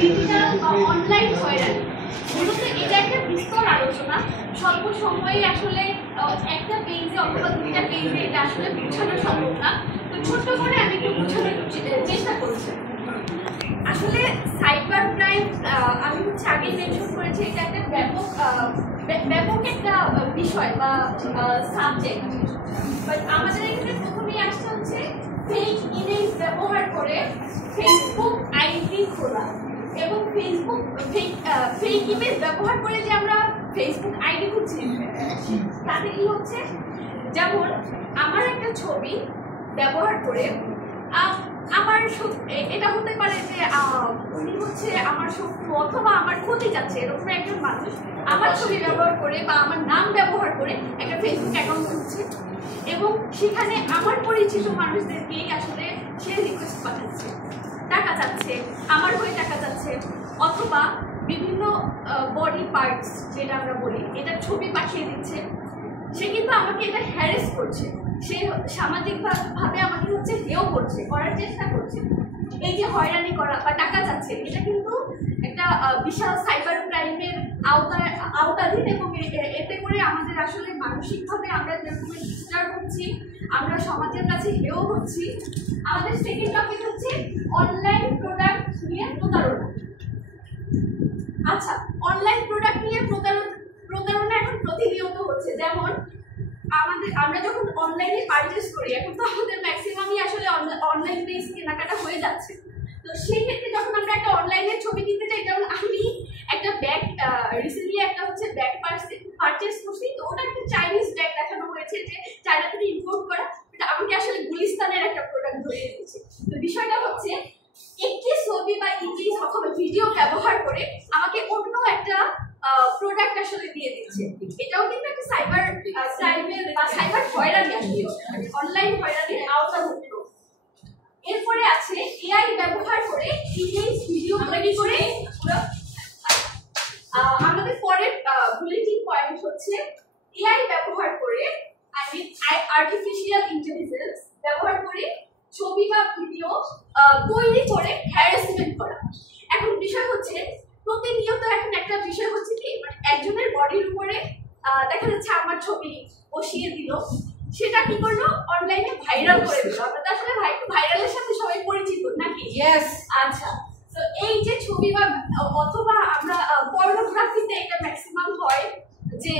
Digital বা online হয়রানি। মূলত এটা একটা বিস্তর আলোচনা, স্বল্প সময়ে আসলে একটা পেজে অথবা দুইটা পেজে এটা আসলে বোঝানো সম্ভব না। তো ছোট্ট করে আমি একটু বোঝানোর চেষ্টা করছি। আসলে সাইবার ক্রাইম আমি আগে মেনশন করেছি, এটা একটা ব্যাপক একটা বিষয় বা সাবজেক্ট। বাট আমাদের এখানে প্রথমেই আসতে হচ্ছে ফেক ইমেজ ব্যবহার করে ফেসবুক আইডি খোলা এবং ফেসবুক ফেক ইমেজ ব্যবহার করে যে আমরা ফেসবুক আইডি খুঁজছি, তাতে কি হচ্ছে, যেমন আমার একটা ছবি ব্যবহার করে আমার এটা হতে পারে যে উনি হচ্ছে আমার শত্রু অথবা আমার ক্ষতি যাচ্ছে, এরকম একজন মানুষ আমার ছবি ব্যবহার করে বা আমার নাম ব্যবহার করে একটা ফেসবুক অ্যাকাউন্ট খুলছে এবং সেখানে আমার পরিচিত মানুষদেরকে আসলে সে রিকোয়েস্ট পাঠাচ্ছে, টাকা চাচ্ছে, আমার হয়ে টাকা চাচ্ছে, অথবা বিভিন্ন বডি পার্টস যেটা আমরা বলি এটার ছবি পাঠিয়ে দিচ্ছে। সে কিন্তু আমাকে এটা হ্যারেস করছে, সে সামাজিকভাবে আমাকে হচ্ছে হেয় করছে, করার চেষ্টা করছে। এই যে হয়রানি করা বা টাকা চাচ্ছে, এটা কিন্তু একটা বিশাল সাইবার ক্রাইমের আওতাধীন এবং এতে করে আমাদের আসলে মানসিকভাবে আমরা যেরকম ডিস্টার্ব হচ্ছি, আমরা সমাজের কাছে হেয় হচ্ছি। আমাদের সেকেন্ড টপিক হচ্ছে অনলাইন প্রোডাক্ট নিয়ে প্রতারণা। আচ্ছা, অনলাইন প্রোডাক্ট নিয়ে প্রতারণা এখন প্রতিনিয়ত হচ্ছে। যেমন আমরা যখন অনলাইনে পারচেস করি, এখন তো আমাদের ম্যাক্সিমামই আসলে অনলাইন বেস কেনাকাটা হয়ে যাচ্ছে। তো সেই ক্ষেত্রে যখন আমরা একটা অনলাইনে ছবি কিনতে চাই, যেমন আমি একটা ব্যাগ রিসেন্টলি একটা হচ্ছে ব্যাগ পারচেস করছি, তো ওটা একটা চাইনিজ ব্যাগ দেখানো হয়েছে যে চায়না থেকে ইম্পোর্ট করা, এটা আমাকে আসলে গুলিস্তানের একটা প্রোডাক্ট ধরিয়ে দিয়েছে। তো বিষয়টা হচ্ছে একটি ছবি বা ইমেজ অথবা ভিডিও ব্যবহার করে আমাকে অন্য একটা প্রোডাক্ট আসলে দিয়ে দিচ্ছে। এটাও কিন্তু একটা সাইবার ক্রাইমের বা সাইবার হয়রানি, আসলে অনলাইন হয়রানির আওতাভুক্ত। এরপরে আছে এআই ব্যবহার করে ইমেজ ভিডিও তৈরি করে। আমাদের পরের বুলেটিন পয়েন্ট হচ্ছে এআই ব্যবহার করে, আর্টিফিশিয়াল ইন্টেলিজেন্স ব্যবহার করে ছবি বা ভিডিও তৈরি করে হ্যারাসমেন্ট করা। এখন বিষয় হচ্ছে প্রতিনিয়ত এখন একটা বিষয় হচ্ছে কি, মানে একজনের বডির উপরে দেখা যাচ্ছে আমার ছবি বসিয়ে দিল, সেটা কি করলো অনলাইনে ভাইরাল করে দিল। আমরা তো আসলে ভাইরালের সাথে সবাই পরিচিত নাকি? ইয়েস। আচ্ছা, তো এই যে ছবি বা অথবা আমরা পর্নোগ্রাফিতে এটা ম্যাক্সিমাম হয় যে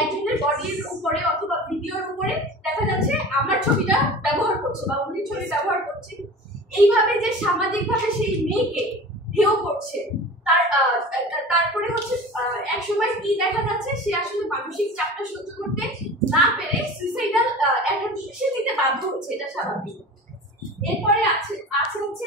একজনের বডির উপরে অথবা ভিডিওর উপরে দেখা যাচ্ছে আমার ছবিটা ব্যবহার করছে বা অন্য ছবি ব্যবহার করছে। এইভাবে যে সামাজিকভাবে সেই মেয়েকে হেয় করছে, তারপরে হচ্ছে একসময় কি দেখা যাচ্ছে, সে আসলে মানসিক চাপটা সহ্য করতে না পেরে সুইসাইডাল অ্যাটেম্পট সে নিতে বাধ্য হচ্ছে, এটা স্বাভাবিক। এরপরে আছে হচ্ছে